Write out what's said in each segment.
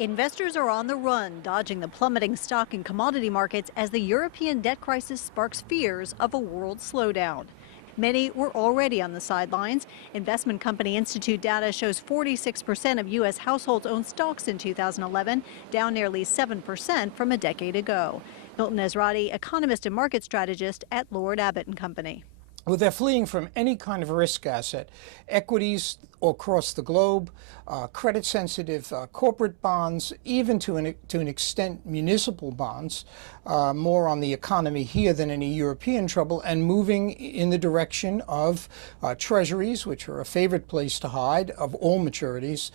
Investors are on the run, dodging the plummeting stock and commodity markets as the European debt crisis sparks fears of a world slowdown. Many were already on the sidelines. Investment company Institute data shows 46% of U.S. households owned stocks in 2011, down nearly 7% from a decade ago. Milton Ezrati, economist and market strategist at Lord Abbett & Company. Well, they're fleeing from any kind of risk asset, equities across the globe, credit-sensitive corporate bonds, even to an extent municipal bonds, more on the economy here than any European trouble, and moving in the direction of treasuries, which are a favorite place to hide, of all maturities,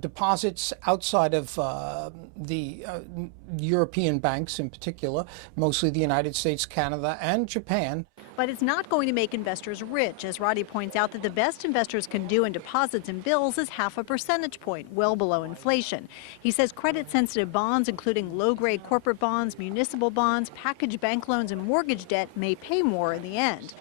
deposits outside of the European banks in particular, mostly the United States, Canada, and Japan. But it's not going to make investors rich, as Roddy points out that the best investors can do in deposits and bills is 0.5 percentage point, well below inflation. He says credit-sensitive bonds, including low-grade corporate bonds, municipal bonds, packaged bank loans, and mortgage debt may pay more in the end.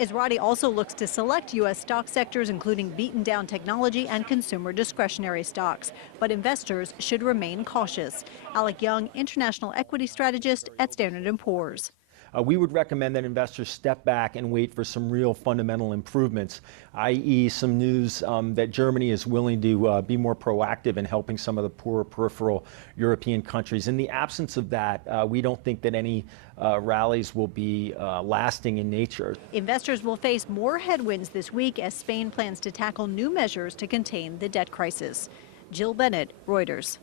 Ezrati also looks to select U.S. stock sectors, including beaten-down technology and consumer discretionary stocks. But investors should remain cautious. Alec Young, international equity strategist at Standard & Poor's. We would recommend that investors step back and wait for some real fundamental improvements, i.e. some news that Germany is willing to be more proactive in helping some of the poorer peripheral European countries. In the absence of that, we don't think that any rallies will be lasting in nature. Investors will face more headwinds this week as Spain plans to tackle new measures to contain the debt crisis. Jill Bennett, Reuters.